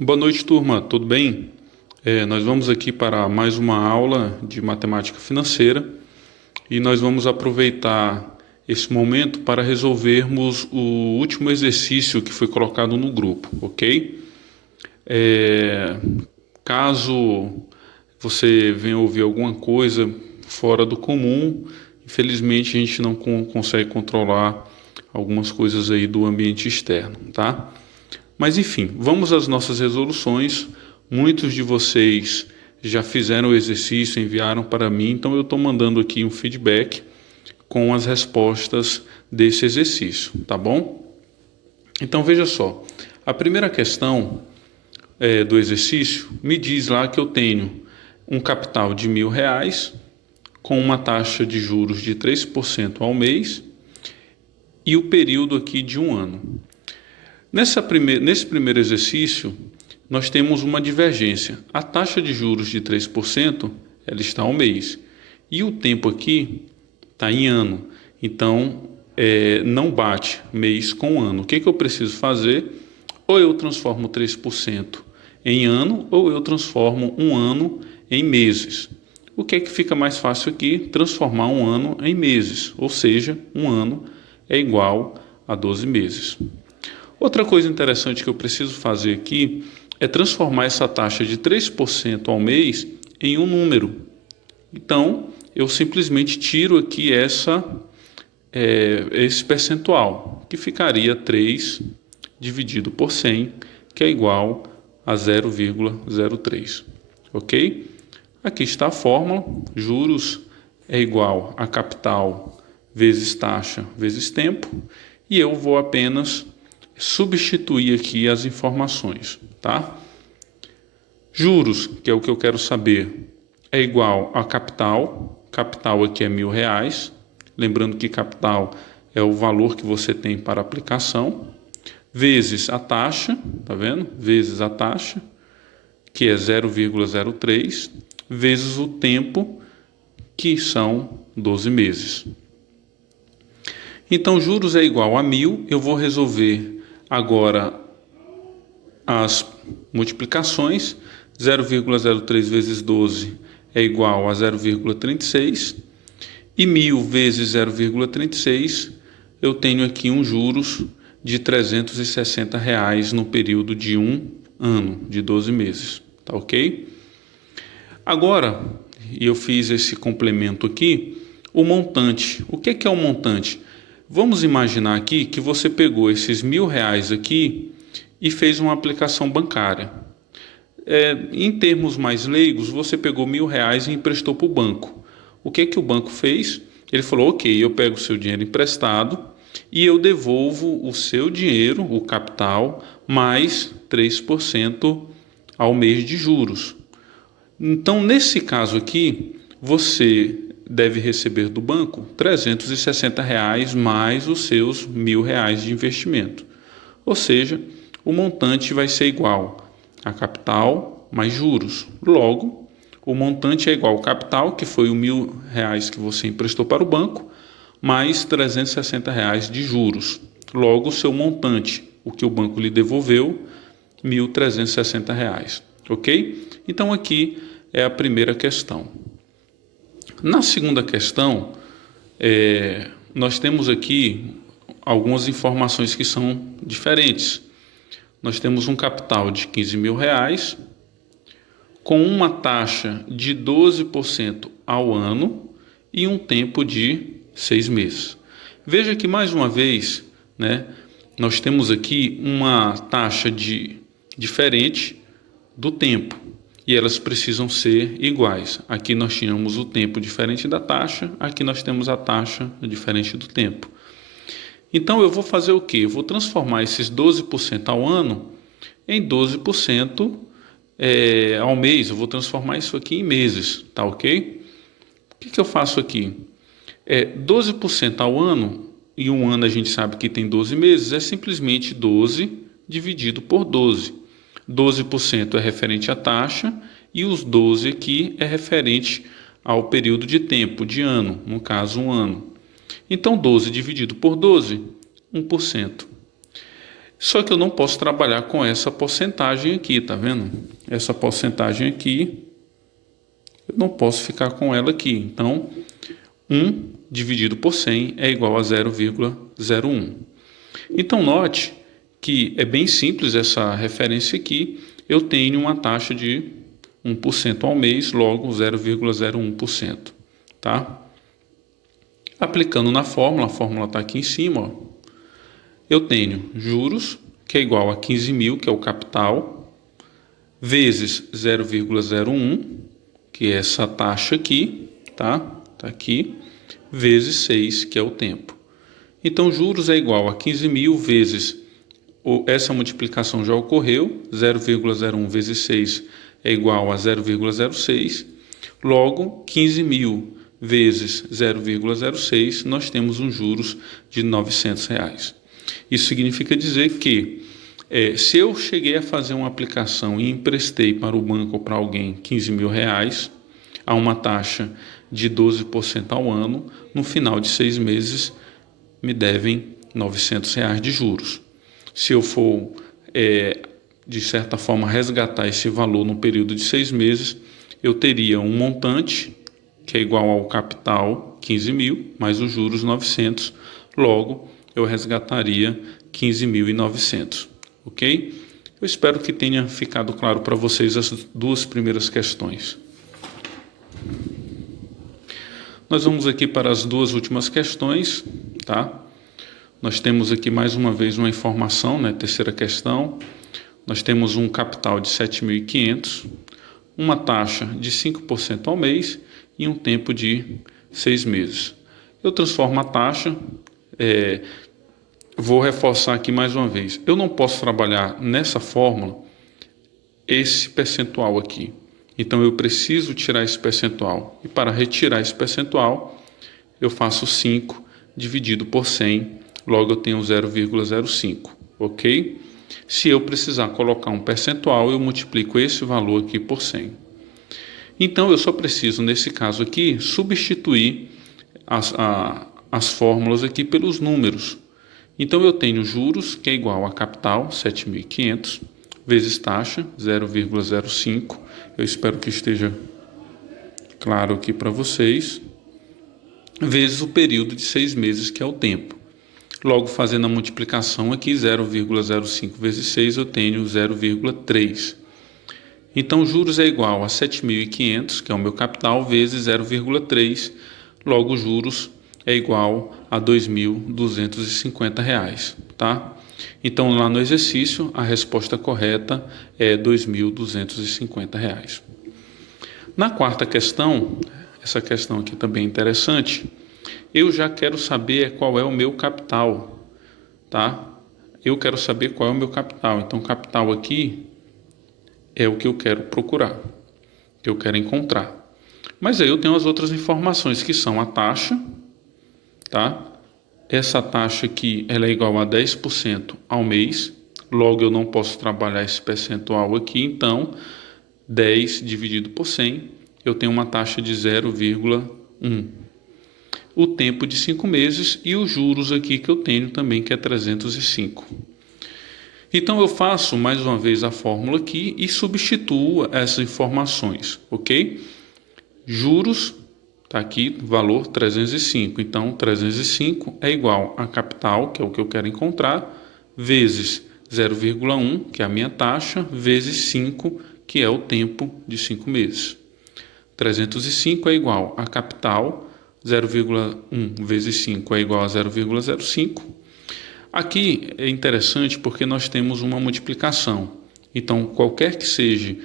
Boa noite, turma. Tudo bem? Nós vamos aqui para mais uma aula de matemática financeira e nós vamos aproveitar esse momento para resolvermos o último exercício que foi colocado no grupo, ok? Caso você venha ouvir alguma coisa fora do comum, infelizmente a gente não consegue controlar algumas coisas aí do ambiente externo, tá? Mas enfim, vamos às nossas resoluções. Muitos de vocês já fizeram o exercício, enviaram para mim, então eu estou mandando aqui um feedback com as respostas desse exercício, tá bom? Então veja só, a primeira questão do exercício me diz lá que eu tenho um capital de R$ 1.000 com uma taxa de juros de 3% ao mês e o período aqui de um ano. Nesse primeiro exercício, nós temos uma divergência. A taxa de juros de 3%, ela está ao mês. E o tempo aqui está em ano. Então, não bate mês com ano. O que eu preciso fazer? Ou eu transformo 3% em ano, ou eu transformo um ano em meses. O que fica mais fácil aqui? Transformar um ano em meses. Ou seja, um ano é igual a 12 meses. Outra coisa interessante que eu preciso fazer aqui é transformar essa taxa de 3% ao mês em um número. Então, eu simplesmente tiro aqui esse percentual, que ficaria 3 dividido por 100, que é igual a 0,03. Ok? Aqui está a fórmula. Juros é igual a capital vezes taxa vezes tempo. E eu vou apenas substituir aqui as informações, tá? Juros, que é o que eu quero saber, é igual a capital. Capital aqui é R$ 1.000. Lembrando que capital é o valor que você tem para a aplicação, vezes a taxa, tá vendo? Vezes a taxa, que é 0,03, vezes o tempo, que são 12 meses. Então, juros é igual a 1.000. Eu vou resolver agora as multiplicações. 0,03 vezes 12 é igual a 0,36. E 1.000 vezes 0,36, eu tenho aqui um juros de R$ 360 no período de um ano, de 12 meses. Tá ok? Agora, eu fiz esse complemento aqui, o montante. O que é o montante? Vamos imaginar aqui que você pegou esses R$ 1.000 aqui e fez uma aplicação bancária. Em termos mais leigos, você pegou R$ 1.000 e emprestou para o banco. O que o banco fez? Ele falou, ok, eu pego o seu dinheiro emprestado e eu devolvo o seu dinheiro, o capital, mais 3% ao mês de juros. Então, nesse caso aqui, você deve receber do banco R$ 360 mais os seus R$ 1.000 de investimento. Ou seja, o montante vai ser igual a capital mais juros. Logo, o montante é igual ao capital, que foi os R$ 1.000 que você emprestou para o banco, mais R$ 360 de juros. Logo, o seu montante, o que o banco lhe devolveu, R$ 1.360. Ok? Então, aqui é a primeira questão. Na segunda questão, nós temos aqui algumas informações que são diferentes. Nós temos um capital de R$ 15.000 com uma taxa de 12% ao ano e um tempo de 6 meses. Veja que, mais uma vez, né, nós temos aqui uma taxa diferente do tempo. E elas precisam ser iguais. Aqui nós tínhamos o tempo diferente da taxa, aqui nós temos a taxa diferente do tempo. Então eu vou fazer o quê? Eu vou transformar esses 12% ao ano em 12% ao mês. Eu vou transformar isso aqui em meses, tá ok? O que eu faço aqui? 12% ao ano, e um ano a gente sabe que tem 12 meses, é simplesmente 12 dividido por 12. 12% é referente à taxa e os 12 aqui é referente ao período de tempo, de ano, no caso um ano. Então 12 dividido por 12, 1%. Só que eu não posso trabalhar com essa porcentagem aqui, tá vendo? Essa porcentagem aqui, eu não posso ficar com ela aqui. Então, 1 dividido por 100 é igual a 0,01. Então, note que é bem simples essa referência aqui. Eu tenho uma taxa de 1% ao mês, logo 0,01%, tá? Aplicando na fórmula, a fórmula está aqui em cima, ó. Eu tenho juros, que é igual a 15 mil, que é o capital, vezes 0,01, que é essa taxa aqui, tá? Tá aqui, vezes 6, que é o tempo. Então, juros é igual a 15 mil vezes, essa multiplicação já ocorreu, 0,01 vezes 6 é igual a 0,06, logo 15 mil vezes 0,06, nós temos um juros de R$900. Isso significa dizer que se eu cheguei a fazer uma aplicação e emprestei para o banco ou para alguém 15 mil reais, a uma taxa de 12% ao ano, no final de 6 meses me devem R$900 de juros. Se eu for, de certa forma, resgatar esse valor no período de 6 meses, eu teria um montante que é igual ao capital, 15 mil, mais os juros 900, logo eu resgataria 15.900, ok? Eu espero que tenha ficado claro para vocês as duas primeiras questões. Nós vamos aqui para as duas últimas questões, tá? Nós temos aqui mais uma vez uma informação, né? Terceira questão. Nós temos um capital de 7.500, uma taxa de 5% ao mês e um tempo de 6 meses. Eu transformo a taxa, vou reforçar aqui mais uma vez. Eu não posso trabalhar nessa fórmula esse percentual aqui. Então, eu preciso tirar esse percentual. E para retirar esse percentual, eu faço 5 dividido por 100. Logo, eu tenho 0,05, ok? Se eu precisar colocar um percentual, eu multiplico esse valor aqui por 100. Então, eu só preciso, nesse caso aqui, substituir as fórmulas aqui pelos números. Então, eu tenho juros, que é igual a capital, 7.500, vezes taxa, 0,05. Eu espero que esteja claro aqui para vocês. Vezes o período de 6 meses, que é o tempo. Logo, fazendo a multiplicação aqui, 0,05 vezes 6, eu tenho 0,3. Então, juros é igual a 7.500, que é o meu capital, vezes 0,3. Logo, juros é igual a R$ 2.250, tá? Então, lá no exercício, a resposta correta é R$ 2.250. Na quarta questão, essa questão aqui também é interessante, eu já quero saber qual é o meu capital, tá? Eu quero saber qual é o meu capital. Então, capital aqui é o que eu quero procurar, que eu quero encontrar. Mas aí eu tenho as outras informações, que são a taxa, tá? Essa taxa aqui, ela é igual a 10% ao mês. Logo, eu não posso trabalhar esse percentual aqui. Então, 10 dividido por 100, eu tenho uma taxa de 0,1. O tempo de 5 meses e os juros aqui que eu tenho também, que é 305. Então, eu faço mais uma vez a fórmula aqui e substituo essas informações, ok? Juros, está aqui, valor 305. Então, 305 é igual a capital, que é o que eu quero encontrar, vezes 0,1, que é a minha taxa, vezes 5, que é o tempo de 5 meses. 305 é igual a capital, 0,1 vezes 5 é igual a 0,05. Aqui é interessante porque nós temos uma multiplicação. Então, qualquer que seja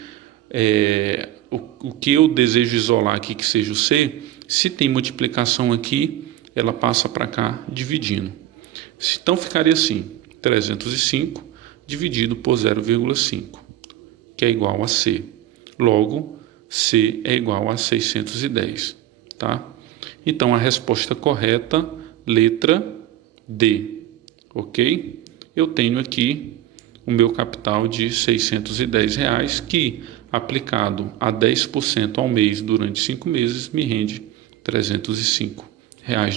o que eu desejo isolar aqui, que seja o C, se tem multiplicação aqui, ela passa para cá dividindo. Então, ficaria assim, 305 dividido por 0,5, que é igual a C. Logo, C é igual a 610, tá? Então, a resposta correta, letra D, ok? Eu tenho aqui o meu capital de R$610, que, aplicado a 10% ao mês durante 5 meses, me rende R$305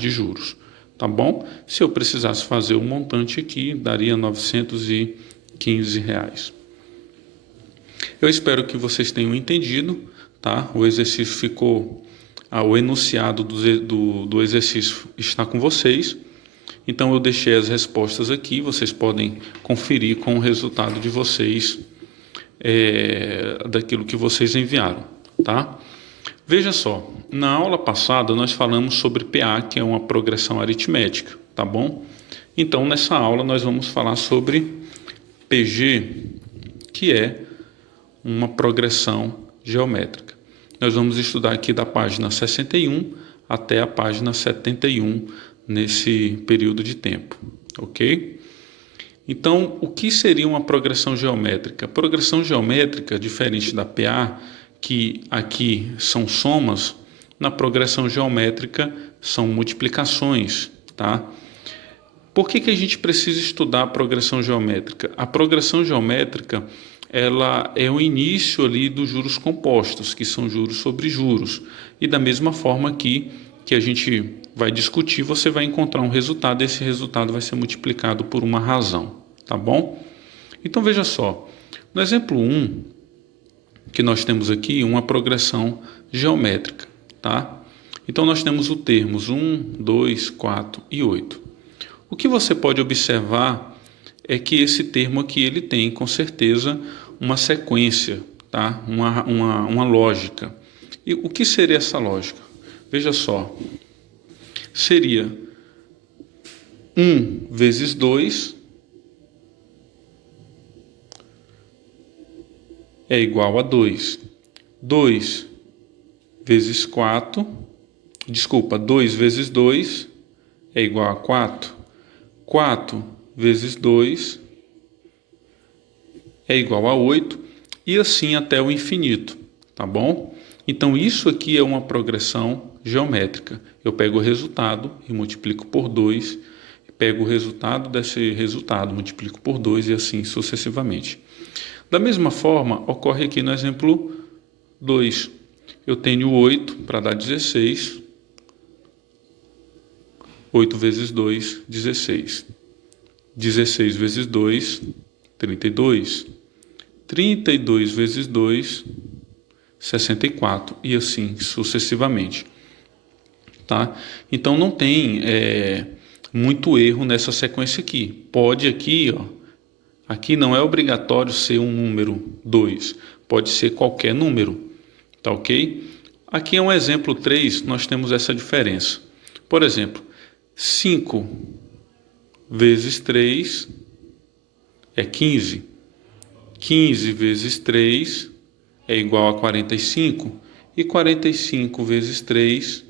de juros. tá bom? Se eu precisasse fazer o montante aqui, daria R$ 915. Eu espero que vocês tenham entendido, tá? O exercício ficou, o enunciado do exercício está com vocês. Então eu deixei as respostas aqui, vocês podem conferir com o resultado de vocês, daquilo que vocês enviaram, tá? Veja só, na aula passada nós falamos sobre PA, que é uma progressão aritmética, tá bom? Então nessa aula nós vamos falar sobre PG, que é uma progressão geométrica. Nós vamos estudar aqui da página 61 até a página 71 nesse período de tempo, ok? Então, o que seria uma progressão geométrica? Progressão geométrica, diferente da PA, que aqui são somas, na progressão geométrica são multiplicações, tá? Por que a gente precisa estudar a progressão geométrica? A progressão geométrica, ela é o início ali dos juros compostos, que são juros sobre juros. E da mesma forma que a gente vai discutir, você vai encontrar um resultado, e esse resultado vai ser multiplicado por uma razão, tá bom? Então veja só, no exemplo 1, que nós temos aqui uma progressão geométrica, tá? Então nós temos o termos 1, 2, 4 e 8. O que você pode observar é que esse termo aqui ele tem com certeza uma sequência, tá? Uma lógica. E o que seria essa lógica? Veja só, seria 1 vezes 2 é igual a 2. 2 vezes 4, 2 vezes 2 é igual a 4. 4 vezes 2 é igual a 8 e assim até o infinito, tá bom? Então isso aqui é uma progressão geométrica. Eu pego o resultado e multiplico por 2, pego o resultado desse resultado, multiplico por 2 e assim sucessivamente. Da mesma forma, ocorre aqui no exemplo 2. Eu tenho 8 para dar 16. 8 vezes 2, 16. 16 vezes 2, 32. 32 vezes 2, 64. E assim sucessivamente. Tá? Então não tem muito erro nessa sequência aqui. Pode aqui, aqui não é obrigatório ser um número 2. Pode ser qualquer número. Tá ok? Aqui é um exemplo 3, nós temos essa diferença. Por exemplo, 5 vezes 3 é 15. 15 vezes 3 é igual a 45. E 45 vezes 3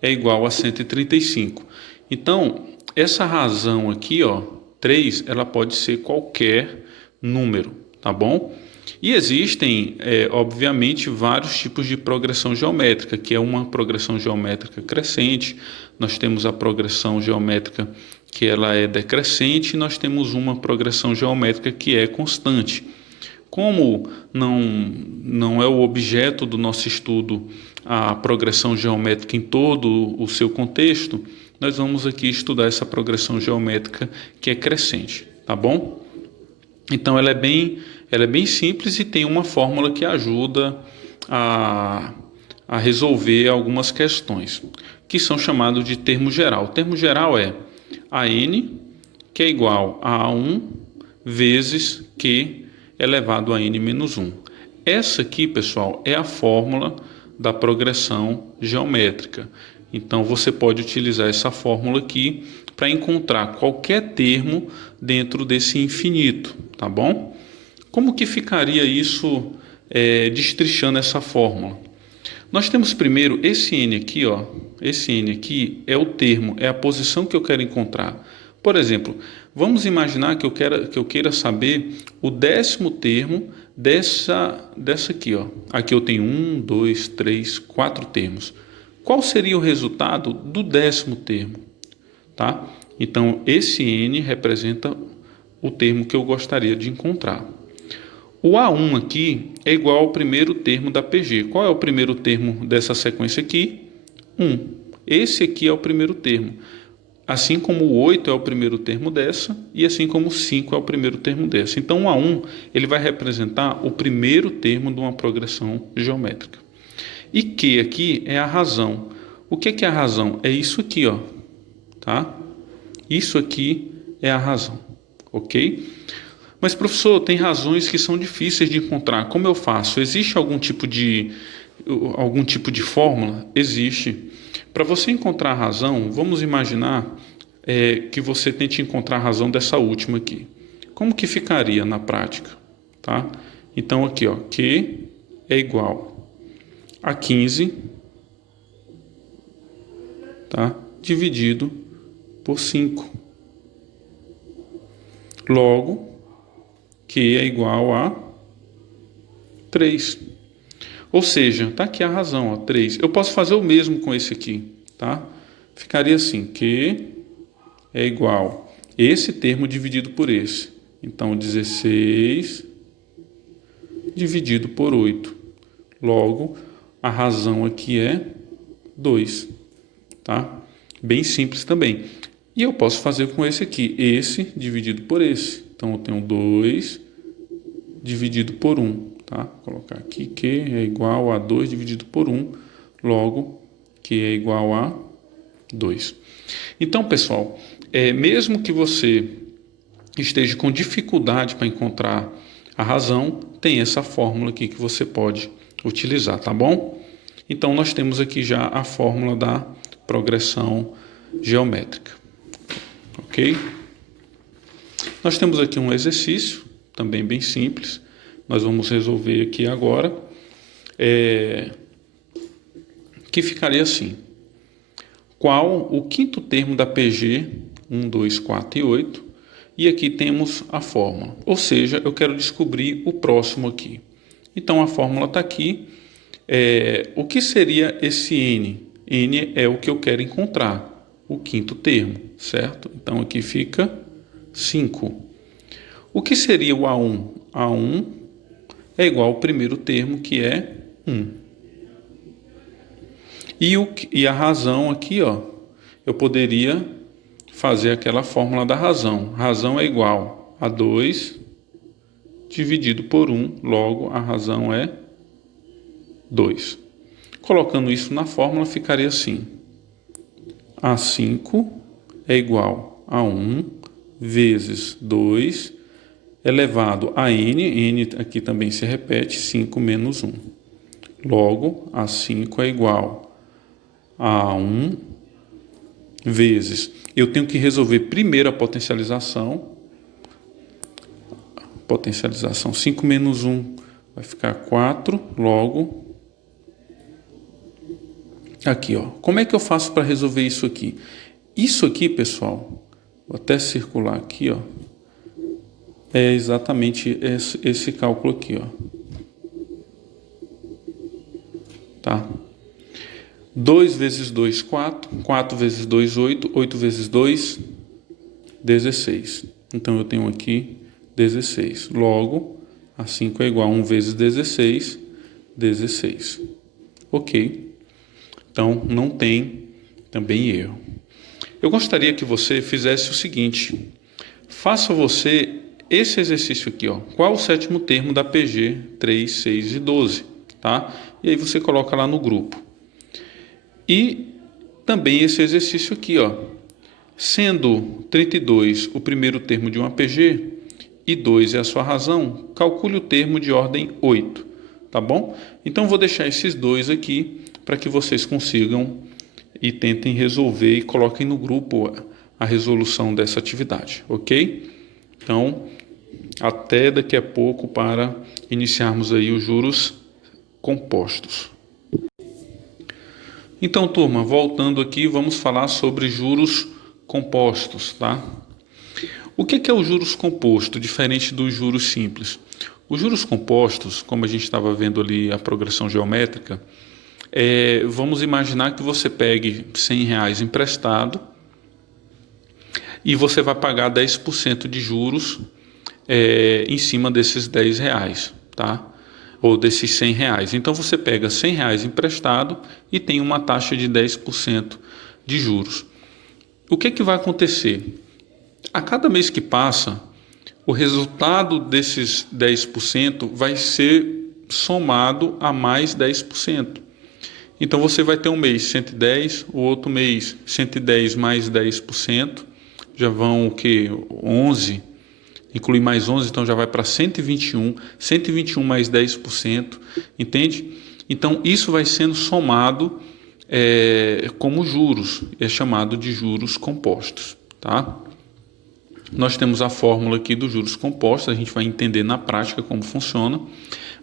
é igual a 135. Então, essa razão aqui, 3, ela pode ser qualquer número, tá bom? E existem, obviamente, vários tipos de progressão geométrica, que é uma progressão geométrica crescente, nós temos a progressão geométrica que ela é decrescente, e nós temos uma progressão geométrica que é constante. Como não é o objeto do nosso estudo a progressão geométrica em todo o seu contexto, nós vamos aqui estudar essa progressão geométrica que é crescente, tá bom? Então ela é bem simples e tem uma fórmula que ajuda a resolver algumas questões, que são chamados de termo geral. O termo geral é AN, que é igual a 1 vezes Q elevado a n menos 1. Essa aqui, pessoal, é a fórmula da progressão geométrica. Então, você pode utilizar essa fórmula aqui para encontrar qualquer termo dentro desse infinito, tá bom? Como que ficaria isso destrinchando essa fórmula? Nós temos primeiro esse n aqui, esse n aqui é o termo, é a posição que eu quero encontrar. Por exemplo, vamos imaginar que eu queira saber o 10º termo dessa aqui, Aqui eu tenho 1, 2, 3, 4 termos. Qual seria o resultado do 10º termo? Tá? Então, esse n representa o termo que eu gostaria de encontrar. O A1 aqui é igual ao primeiro termo da PG. Qual é o primeiro termo dessa sequência aqui? 1. Esse aqui é o primeiro termo. assim como o 8 é o primeiro termo dessa, e assim como o 5 é o primeiro termo dessa. Então, o A1 ele vai representar o primeiro termo de uma progressão geométrica. E Q aqui é a razão. O que é a razão? É isso aqui, ó, tá? Isso aqui é a razão, ok? Mas, professor, tem razões que são difíceis de encontrar. Como eu faço? Existe algum tipo de fórmula? Existe. Para você encontrar a razão, vamos imaginar que você tente encontrar a razão dessa última aqui. Como que ficaria na prática? Tá? Então, aqui, ó, Q é igual a 15, tá? Dividido por 5. Logo, Q é igual a 3. Ou seja, tá aqui a razão, ó, 3. Eu posso fazer o mesmo com esse aqui, tá? Ficaria assim, Q é igual esse termo dividido por esse. Então, 16 dividido por 8. Logo, a razão aqui é 2, tá? Bem simples também. E eu posso fazer com esse aqui, esse dividido por esse. Então, eu tenho 2 dividido por 1, tá? Vou colocar aqui Q é igual a 2 dividido por 1, logo Q é igual a 2. Então, pessoal, mesmo que você esteja com dificuldade para encontrar a razão, tem essa fórmula aqui que você pode utilizar, tá bom? Então, nós temos aqui já a fórmula da progressão geométrica, ok? Nós temos aqui um exercício, também bem simples, nós vamos resolver aqui agora, que ficaria assim: qual o quinto termo da PG 1, 2, 4 e 8? E aqui temos a fórmula, ou seja, eu quero descobrir o próximo aqui. Então, a fórmula está aqui. O que seria esse N? N é o que eu quero encontrar, o quinto termo, certo? Então, aqui fica 5. O que seria o A1? A1 é igual ao primeiro termo, que é 1. E a razão aqui, ó, eu poderia fazer aquela fórmula da razão. Razão é igual a 2 dividido por 1, logo a razão é 2. Colocando isso na fórmula, ficaria assim: A5 é igual a 1 vezes 2 elevado a n, n aqui também se repete, 5 menos 1. Logo, A5 é igual a 1 vezes, eu tenho que resolver primeiro a potencialização. Potencialização, 5 menos 1 vai ficar 4, logo, aqui, ó. Como é que eu faço para resolver isso aqui? Isso aqui, pessoal, vou até circular aqui, ó. É exatamente esse cálculo aqui, ó. Tá? 2 vezes 2, 4. 4 vezes 2, 8. 8 vezes 2, 16. Então, eu tenho aqui 16. Logo, A5 é igual a 1 vezes 16, 16. Ok. Então, não tem também erro. Eu gostaria que você fizesse o seguinte. Faça você esse exercício aqui, ó. Qual o sétimo termo da PG 3, 6 e 12, tá? E aí você coloca lá no grupo. E também esse exercício aqui, ó. Sendo 32 o primeiro termo de uma PG e 2 é a sua razão, calcule o termo de ordem 8, tá bom? Então, vou deixar esses dois aqui para que vocês consigam e tentem resolver e coloquem no grupo a resolução dessa atividade, ok? Então, até daqui a pouco para iniciarmos aí os juros compostos. Então, turma, voltando aqui, vamos falar sobre juros compostos, tá? O que é o juros composto, diferente dos juros simples? Os juros compostos, como a gente estava vendo ali a progressão geométrica, vamos imaginar que você pegue R$100 emprestado e você vai pagar 10% de juros em cima desses R$10, tá? Ou desses R$100. Então, você pega R$100 emprestado e tem uma taxa de 10% de juros. o que vai acontecer? A cada mês que passa, o resultado desses 10% vai ser somado a mais 10%. Então você vai ter um mês 110, o outro mês 110 mais 10%, já vão o que? 11, inclui mais 11, então já vai para 121, 121 mais 10%, entende? Então isso vai sendo somado como juros, é chamado de juros compostos, tá? Nós temos a fórmula aqui dos juros compostos, a gente vai entender na prática como funciona.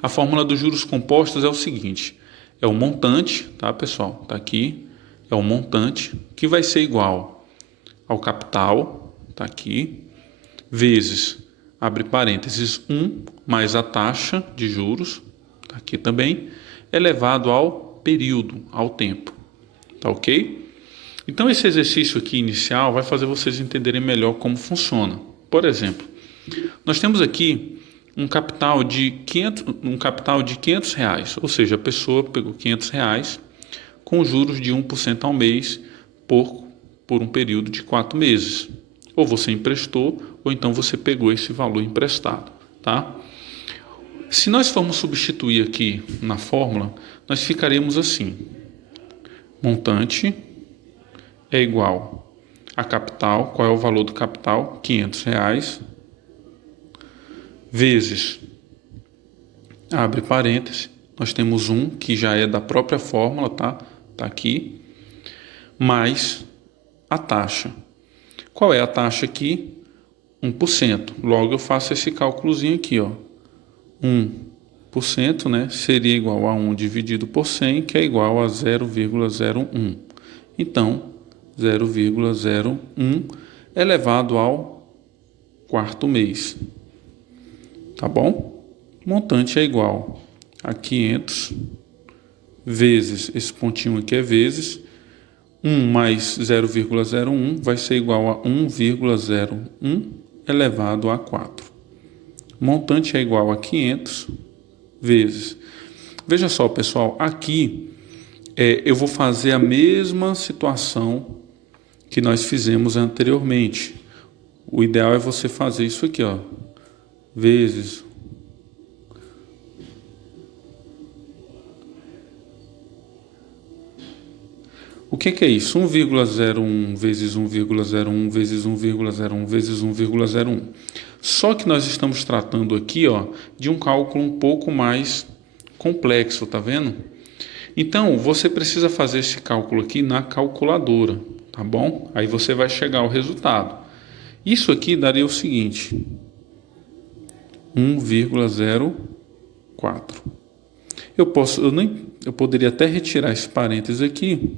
A fórmula dos juros compostos é o seguinte, é o montante, tá pessoal? Está aqui, é o montante que vai ser igual ao capital, está aqui, vezes, abre parênteses, 1 mais a taxa de juros, está aqui também, elevado ao período, ao tempo, tá ok? Então esse exercício aqui inicial vai fazer vocês entenderem melhor como funciona. Por exemplo, nós temos aqui um capital de 500 reais, ou seja, a pessoa pegou 500 reais com juros de 1% ao mês por um período de 4 meses. Ou você emprestou, ou então você pegou esse valor emprestado, tá? Se nós formos substituir aqui na fórmula, nós ficaremos assim, montante é igual a capital, qual é o valor do capital? 500 reais, vezes, abre parênteses, nós temos 1, que já é da própria fórmula, tá? Tá aqui, mais a taxa. Qual é a taxa aqui? 1%. Logo eu faço esse cálculozinho aqui, ó. 1%, né, seria igual a 1 dividido por 100, que é igual a 0,01. Então, 0,01 elevado ao quarto mês. Tá bom? Montante é igual a 500 vezes, esse pontinho aqui é vezes, 1 mais 0,01 vai ser igual a 1,01 elevado a 4. Montante é igual a 500 vezes. Veja só, pessoal, aqui eu vou fazer a mesma situação que nós fizemos anteriormente. O ideal é você fazer isso aqui, ó, vezes o que é isso? 1,01 vezes 1,01 vezes 1,01 vezes 1,01. Só que nós estamos tratando aqui, ó, de um cálculo um pouco mais complexo, tá vendo? Então, você precisa fazer esse cálculo aqui na calculadora, tá bom? Aí você vai chegar ao resultado. Isso aqui daria o seguinte, 1,04. Eu poderia até retirar esse parênteses aqui,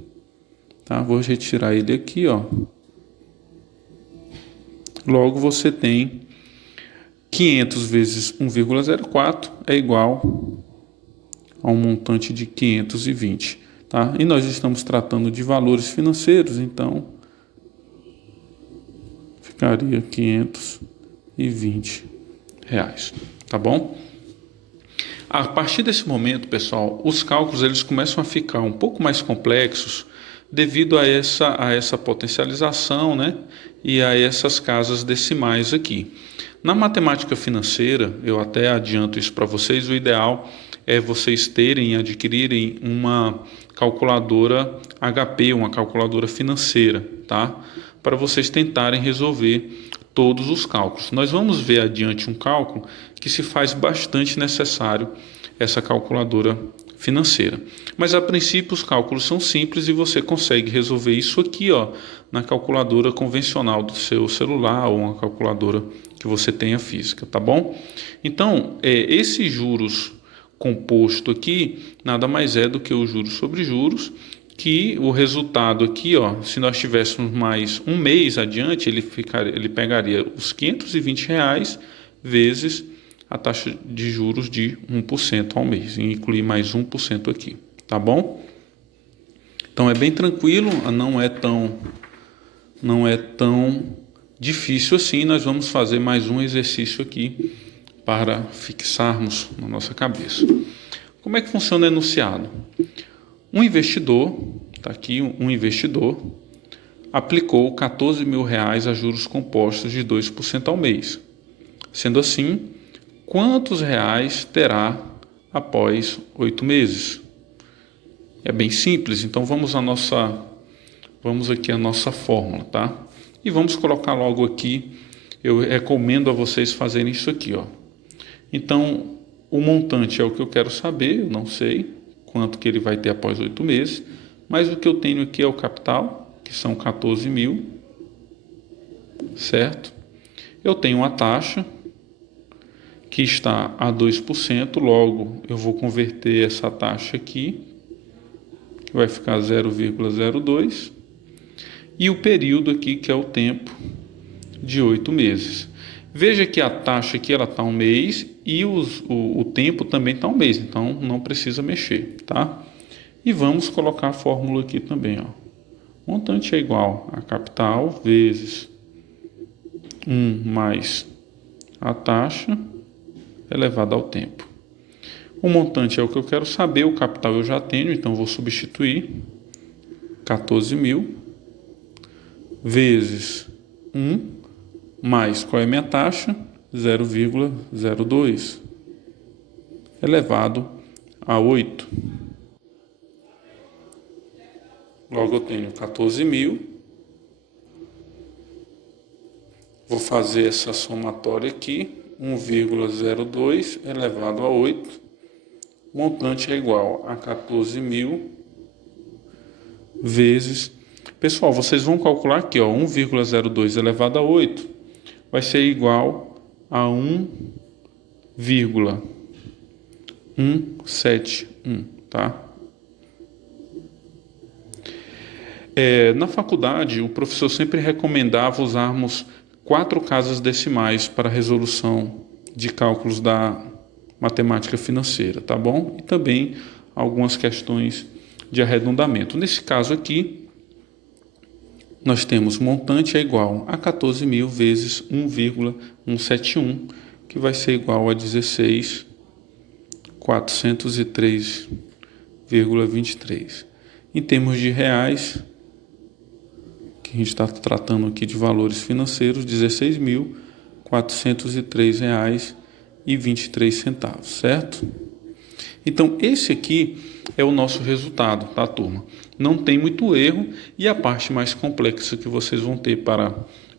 tá? Vou retirar ele aqui, ó. Logo você tem 500 vezes 1,04 é igual a um montante de 520, tá? E nós estamos tratando de valores financeiros, então ficaria 520 reais, tá bom? A partir desse momento, pessoal, os cálculos eles começam a ficar um pouco mais complexos devido a essa potencialização, né? E a essas casas decimais aqui. Na matemática financeira, eu até adianto isso para vocês, o ideal é vocês adquirirem uma calculadora HP, uma calculadora financeira, tá? Para vocês tentarem resolver todos os cálculos. Nós vamos ver adiante um cálculo que se faz bastante necessário essa calculadora financeira. Mas a princípio os cálculos são simples e você consegue resolver isso aqui, ó, na calculadora convencional do seu celular ou uma calculadora que você tenha física, tá bom? Então, esses juros composto aqui nada mais é do que o juros sobre juros, que o resultado aqui, ó, se nós tivéssemos mais um mês adiante, ele pegaria os 520 reais vezes a taxa de juros de 1% ao mês, e incluir mais 1% aqui, tá bom? Então é bem tranquilo, não é tão difícil assim. Nós vamos fazer mais um exercício aqui para fixarmos na nossa cabeça. Como é que funciona o enunciado? Um investidor, está aqui, um investidor aplicou R$ 14.000 a juros compostos de 2% ao mês. Sendo assim, quantos reais terá após 8 meses? É bem simples, então vamos aqui à nossa fórmula, tá? E vamos colocar logo aqui, eu recomendo a vocês fazerem isso aqui, ó. Então, o montante é o que eu quero saber, eu não sei quanto que ele vai ter após 8 meses, mas o que eu tenho aqui é o capital, que são 14.000, certo? Eu tenho a taxa, que está a 2%, logo eu vou converter essa taxa aqui, que vai ficar 0,02, e o período aqui, que é o tempo de 8 meses. Veja que a taxa aqui ela está 1 mês e o tempo também está 1 mês, então não precisa mexer, tá? E vamos colocar a fórmula aqui também, ó. Montante é igual a capital vezes 1 mais a taxa elevado ao tempo. O montante é o que eu quero saber, o capital eu já tenho, então vou substituir 14.000 vezes 1 mais, qual é a minha taxa? 0,02 elevado a 8. Logo eu tenho 14.000. Vou fazer essa somatória aqui, 1,02 elevado a 8. Montante é igual a 14.000 vezes... Pessoal, vocês vão calcular aqui, ó, 1,02 elevado a 8 vai ser igual a 1,171, tá? Na faculdade, o professor sempre recomendava usarmos 4 casas decimais para a resolução de cálculos da matemática financeira, tá bom? E também algumas questões de arredondamento. Nesse caso aqui, nós temos montante é igual a 14.000 vezes 1,171, que vai ser igual a 16.403,23. Em termos de reais, que a gente está tratando aqui de valores financeiros, R$ 16.403,23, certo? Então, esse aqui é o nosso resultado, tá, turma? Não tem muito erro e a parte mais complexa que vocês vão ter para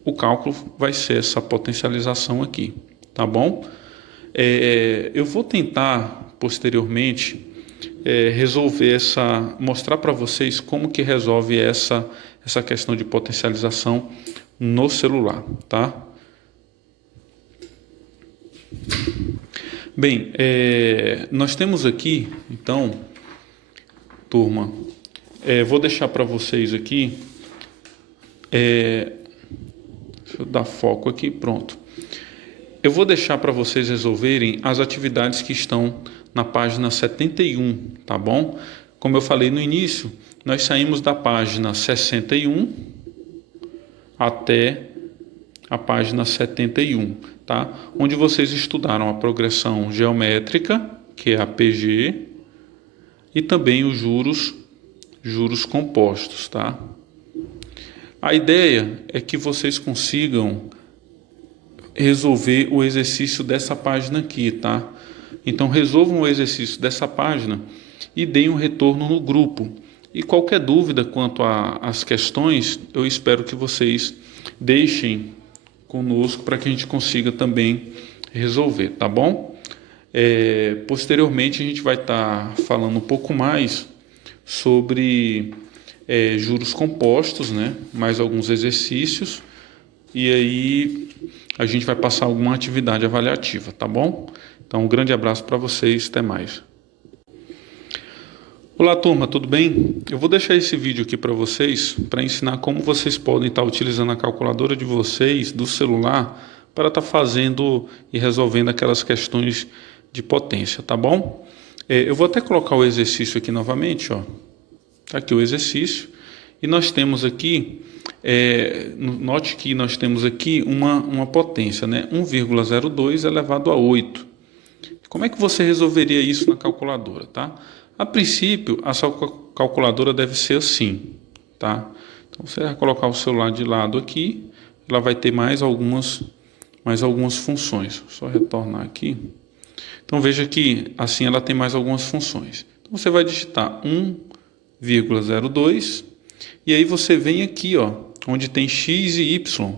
o cálculo vai ser essa potencialização aqui, tá bom? Eu vou tentar, posteriormente, mostrar para vocês como que resolve essa questão de potencialização no celular, tá? Bem, nós temos aqui, então, turma, vou deixar para vocês aqui, deixa eu dar foco aqui, pronto. Eu vou deixar para vocês resolverem as atividades que estão na página 71, tá bom? Como eu falei no início, nós saímos da página 61 até a página 71, tá? Onde vocês estudaram a progressão geométrica, que é a PG, e também os juros compostos, tá? A ideia é que vocês consigam resolver o exercício dessa página aqui, tá? Então resolvam o exercício dessa página e deem um retorno no grupo. E qualquer dúvida quanto às questões, eu espero que vocês deixem conosco para que a gente consiga também resolver, tá bom? Posteriormente a gente vai estar falando um pouco mais sobre juros compostos, né? Mais alguns exercícios, e aí a gente vai passar alguma atividade avaliativa, tá bom? Então um grande abraço para vocês, até mais. Olá turma, tudo bem? Eu vou deixar esse vídeo aqui para vocês, para ensinar como vocês podem estar utilizando a calculadora de vocês, do celular, para estar fazendo e resolvendo aquelas questões de potência, tá bom? Eu vou até colocar o exercício aqui novamente, ó. Tá aqui o exercício, e nós temos aqui, note que nós temos aqui uma potência, né? 1,02 elevado a 8. Como é que você resolveria isso na calculadora, tá? A princípio, a sua calculadora deve ser assim, tá? Então você vai colocar o celular de lado aqui, ela vai ter mais algumas funções. Só retornar aqui. Então veja que assim ela tem mais algumas funções. Então você vai digitar 1,02 e aí você vem aqui, ó, onde tem x e y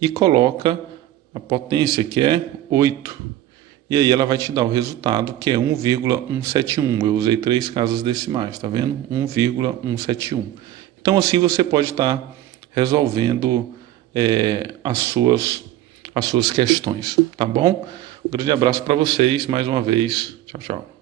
e coloca a potência, que é 8. E aí ela vai te dar o resultado, que é 1,171. Eu usei 3 casas decimais, tá vendo? 1,171. Então assim você pode estar resolvendo as suas questões, tá bom? Um grande abraço para vocês, mais uma vez. Tchau, tchau.